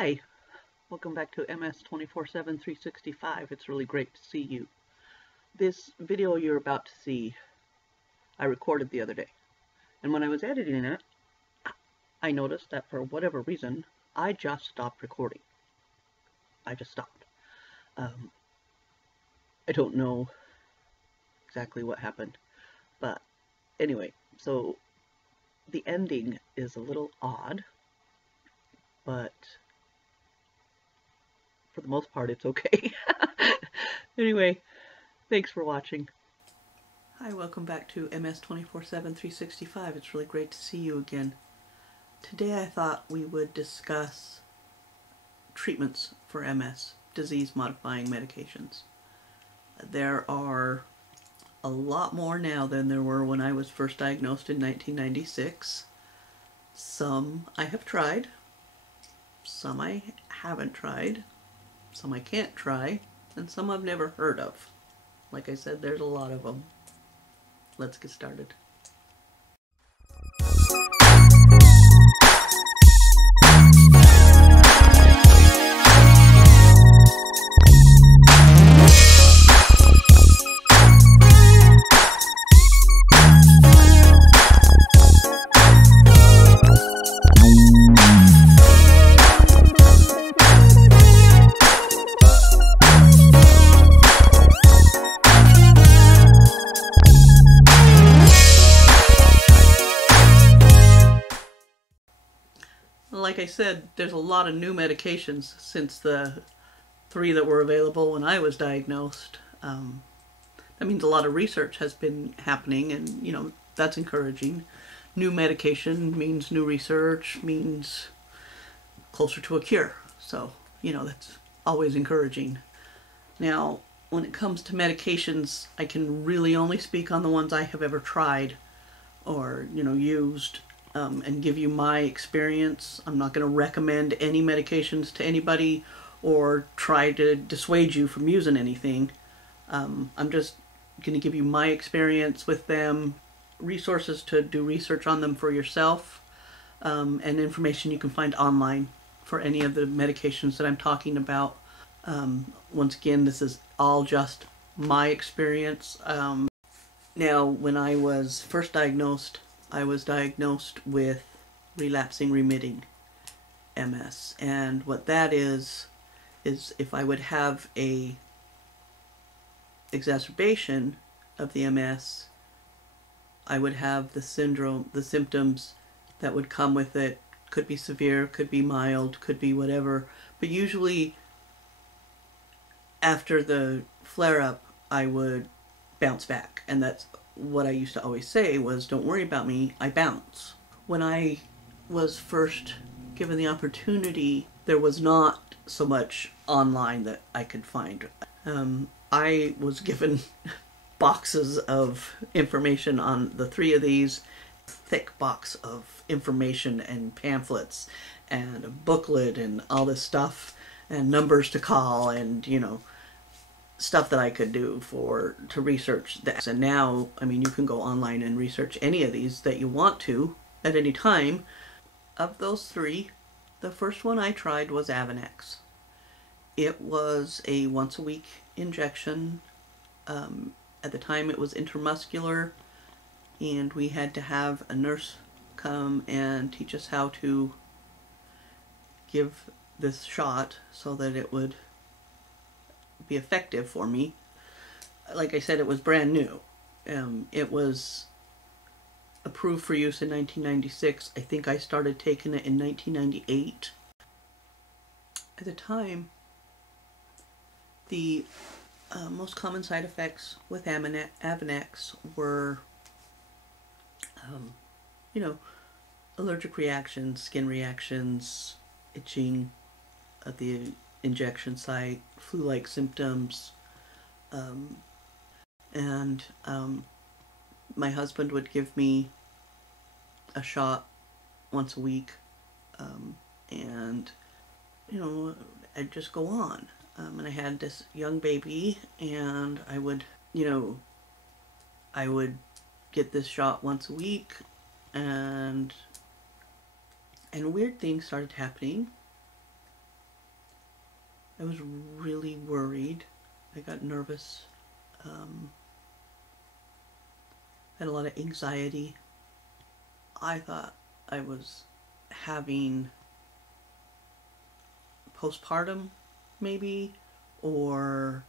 Hi, welcome back to MS 24/7/365. It's really great to see you. This video you're about to see, I recorded the other day. And when I was editing it, I noticed that for whatever reason, I just stopped recording. I just stopped. I don't know exactly what happened. But anyway, so the ending is a little odd, but for the most part, it's okay. Anyway, thanks for watching. Hi, welcome back to MS 24/7/365. It's really great to see you again. Today I thought we would discuss treatments for MS, disease-modifying medications. There are a lot more now than there were when I was first diagnosed in 1996. Some I have tried, some I haven't tried, some I can't try, and some I've never heard of. Like I said, there's a lot of them. Let's get started. Like I said, there's a lot of new medications since the 3 that were available when I was diagnosed. That means a lot of research has been happening, and you know, that's encouraging. New medication means new research, means closer to a cure. So, you know, that's always encouraging. Now, when it comes to medications, I can really only speak on the ones I have ever tried or, you know, used. And give you my experience. I'm not going to recommend any medications to anybody or try to dissuade you from using anything. I'm just going to give you my experience with them, resources to do research on them for yourself, and information you can find online for any of the medications that I'm talking about. Once again, this is all just my experience. Now, when I was first diagnosed, I was diagnosed with relapsing remitting MS, and what that is if I would have a exacerbation of the MS, I would have the symptoms that would come with it. Could be severe, could be mild, could be whatever, but usually after the flare-up I would bounce back, and that's what I used to always say was, don't worry about me, I bounce. When I was first given the opportunity, there was not so much online that I could find. I was given boxes of information on the 3 of these, thick box of information and pamphlets and a booklet and all this stuff and numbers to call and, you know, stuff that I could do to research this. And now, I mean, you can go online and research any of these that you want to at any time. Of those 3, the first one I tried was Avonex. It was a once-a-week injection. At the time it was intramuscular, and we had to have a nurse come and teach us how to give this shot so that it would be effective for me. Like I said, it was brand new. It was approved for use in 1996. I think I started taking it in 1998. At the time, the most common side effects with Avonex were, you know, allergic reactions, skin reactions, itching at the injection site, flu-like symptoms, and my husband would give me a shot once a week, and you know, I'd just go on. And I had this young baby, and I would, you know, I would get this shot once a week, and weird things started happening. I was really worried. I got nervous. Had a lot of anxiety. I thought I was having postpartum, maybe, or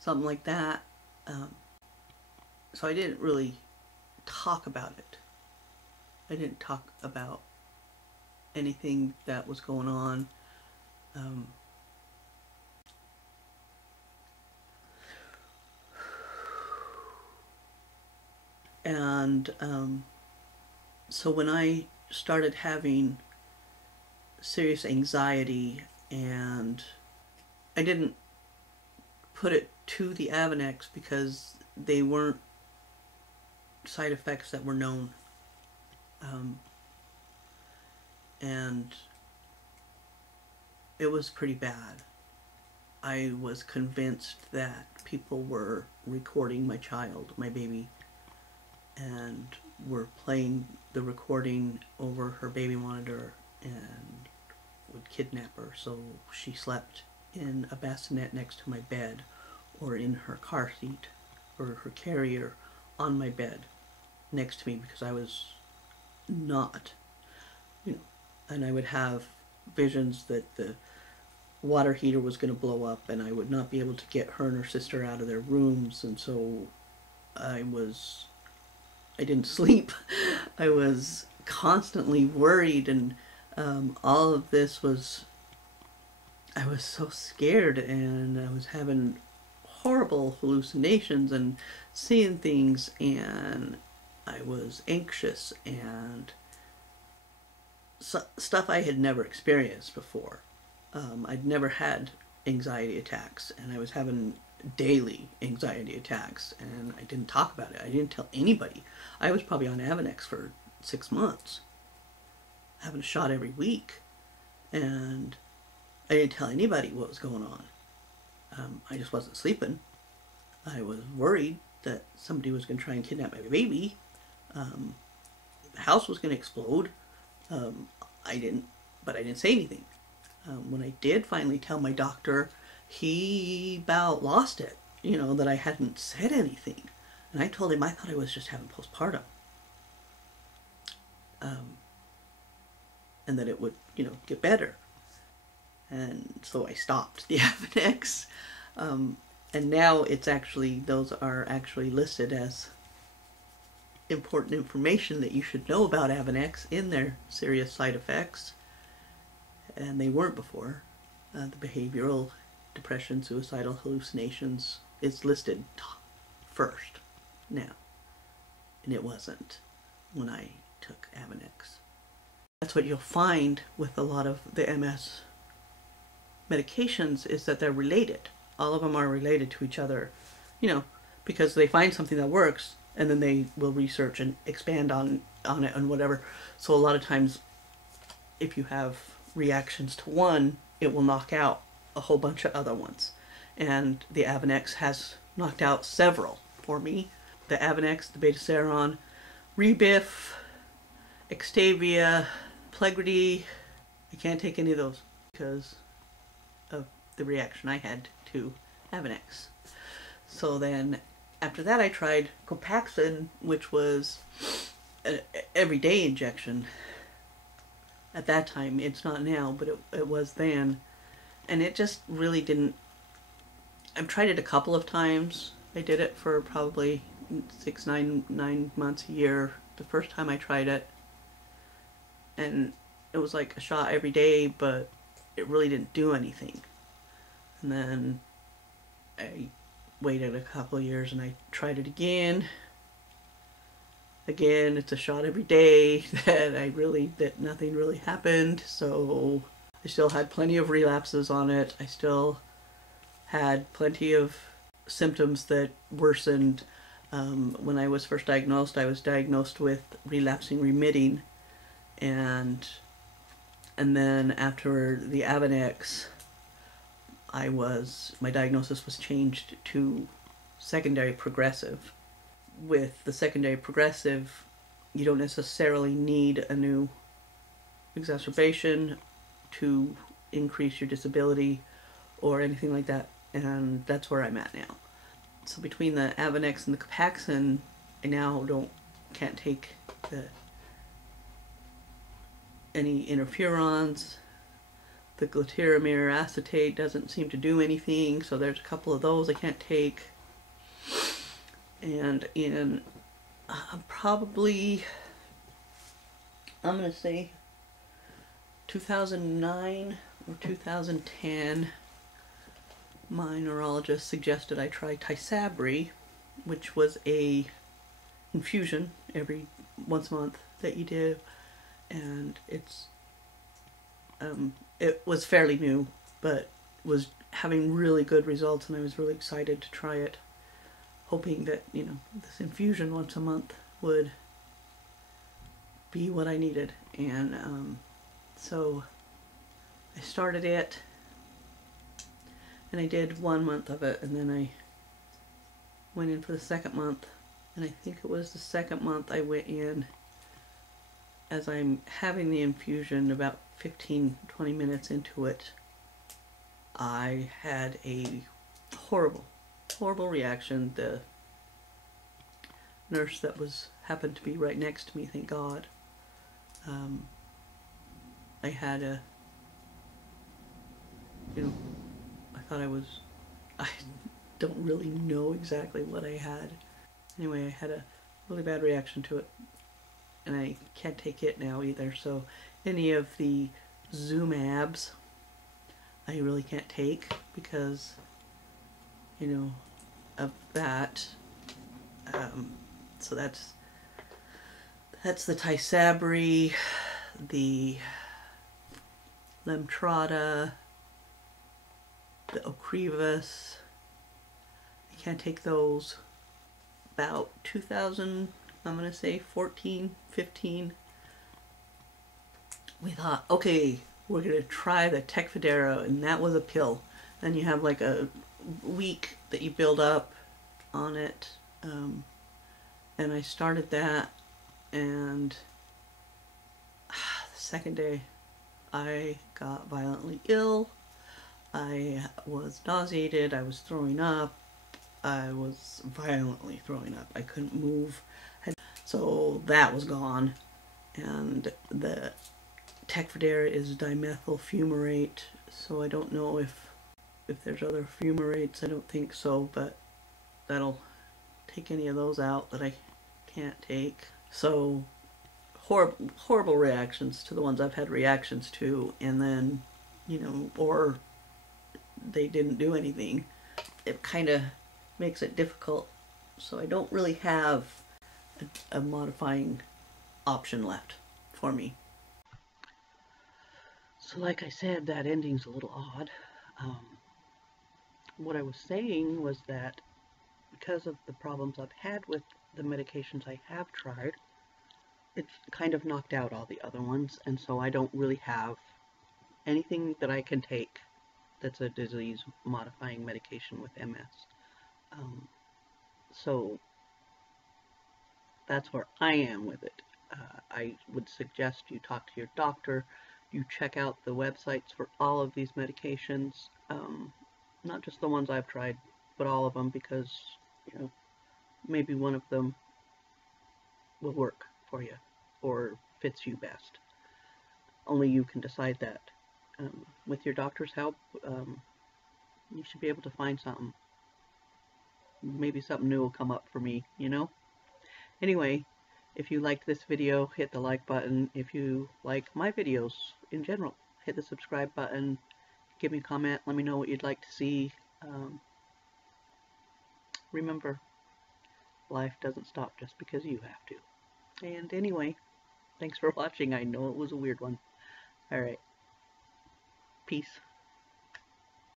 something like that. So I didn't really talk about it. I didn't talk about anything that was going on. So when I started having serious anxiety, and I didn't put it to the Avonex because they weren't side effects that were known. And it was pretty bad. I was convinced that people were recording my child, my baby, and were playing the recording over her baby monitor and would kidnap her, so she slept in a bassinet next to my bed, or in her car seat or her carrier on my bed next to me, because I was not, and I would have visions that the water heater was going to blow up and I would not be able to get her and her sister out of their rooms, and so I didn't sleep. I was constantly worried, and all of this was, I was so scared, and I was having horrible hallucinations and seeing things, and I was anxious, and stuff I had never experienced before. I'd never had anxiety attacks, and I was having daily anxiety attacks, and I didn't talk about it. I didn't tell anybody. I was probably on Avonex for 6 months, having a shot every week, and I didn't tell anybody what was going on. I just wasn't sleeping. I was worried that somebody was going to try and kidnap my baby. The house was going to explode. I didn't say anything. When I did finally tell my doctor, he about lost it, that I hadn't said anything. And I told him I thought I was just having postpartum. And that it would, get better. And so I stopped the Avonex. And now those are actually listed as important information that you should know about Avonex in their serious side effects. And they weren't before. The behavioral depression, suicidal hallucinations is listed first now. And it wasn't when I took Avonex. That's what you'll find with a lot of the MS medications, is that they're related. All of them are related to each other, because they find something that works, and then they will research and expand on it and whatever. So a lot of times, if you have reactions to one, it will knock out a whole bunch of other ones. And the Avonex has knocked out several for me. The Avonex, the Betaseron, Rebif, Extavia, Plegridy. I can't take any of those because of the reaction I had to Avonex. So then after that I tried Copaxone, which was an everyday injection. At that time, it's not now, but it was then. And it just really didn't... I've tried it a couple of times. I did it for probably 9 months, a year, the first time I tried it. And it was like a shot every day, but it really didn't do anything. And then I waited a couple of years and I tried it again. Again, it's a shot every day that nothing really happened. So I still had plenty of relapses on it. I still had plenty of symptoms that worsened. When I was first diagnosed, I was diagnosed with relapsing remitting. And then after the Avonex, my diagnosis was changed to secondary progressive. With the secondary progressive, you don't necessarily need a new exacerbation to increase your disability or anything like that, and that's where I'm at now. So between the Avonex and the Copaxone, I now can't take any interferons. The Glatiramer Acetate doesn't seem to do anything, so there's a couple of those I can't take. And in probably, I'm going to say 2009 or 2010, my neurologist suggested I try Tysabri, which was a infusion every once a month that you did, and it was fairly new, but was having really good results, and I was really excited to try it, hoping that, you know, this infusion once a month would be what I needed. And so I started it, and I did 1 month of it, and then I went in for the second month, and I think it was the second month I went in, as I'm having the infusion, about 15-20 minutes into it, I had a horrible reaction. The nurse that happened to be right next to me, thank God, I had a, you know, I don't really know exactly what I had. Anyway, I had a really bad reaction to it, and I can't take it now either. So any of the Zumabs I really can't take because, you know, of that. So that's the Tysabri, the Lemtrada, the Ocrevus. I can't take those. About 2000, I'm going to say 14, 15, we thought, okay, we're going to try the Tecfidera, and that was a pill. And you have like a week that you build up on it. And I started that, and the second day I got violently ill. I was nauseated, I was throwing up, I was violently throwing up. I couldn't move. So that was gone. And the Tecfidera is dimethyl fumarate, so I don't know if there's other fumarates. I don't think so, but that'll take any of those out that I can't take. So horrible reactions to the ones I've had reactions to, and then, you know, or they didn't do anything. It kind of makes it difficult. So I don't really have a modifying option left for me. So like I said, that ending's a little odd. What I was saying was that because of the problems I've had with the medications I have tried, it's kind of knocked out all the other ones, and so I don't really have anything that I can take that's a disease-modifying medication with MS. So that's where I am with it. I would suggest you talk to your doctor, you check out the websites for all of these medications, not just the ones I've tried, but all of them, because, you know, maybe one of them will work for you or fits you best. Only you can decide that. With your doctor's help, you should be able to find something. Maybe something new will come up for me, you know? Anyway, if you liked this video, hit the like button. If you like my videos in general, hit the subscribe button. Give me a comment. Let me know what you'd like to see. Remember, life doesn't stop just because you have to. And anyway, thanks for watching. I know it was a weird one. Alright. Peace.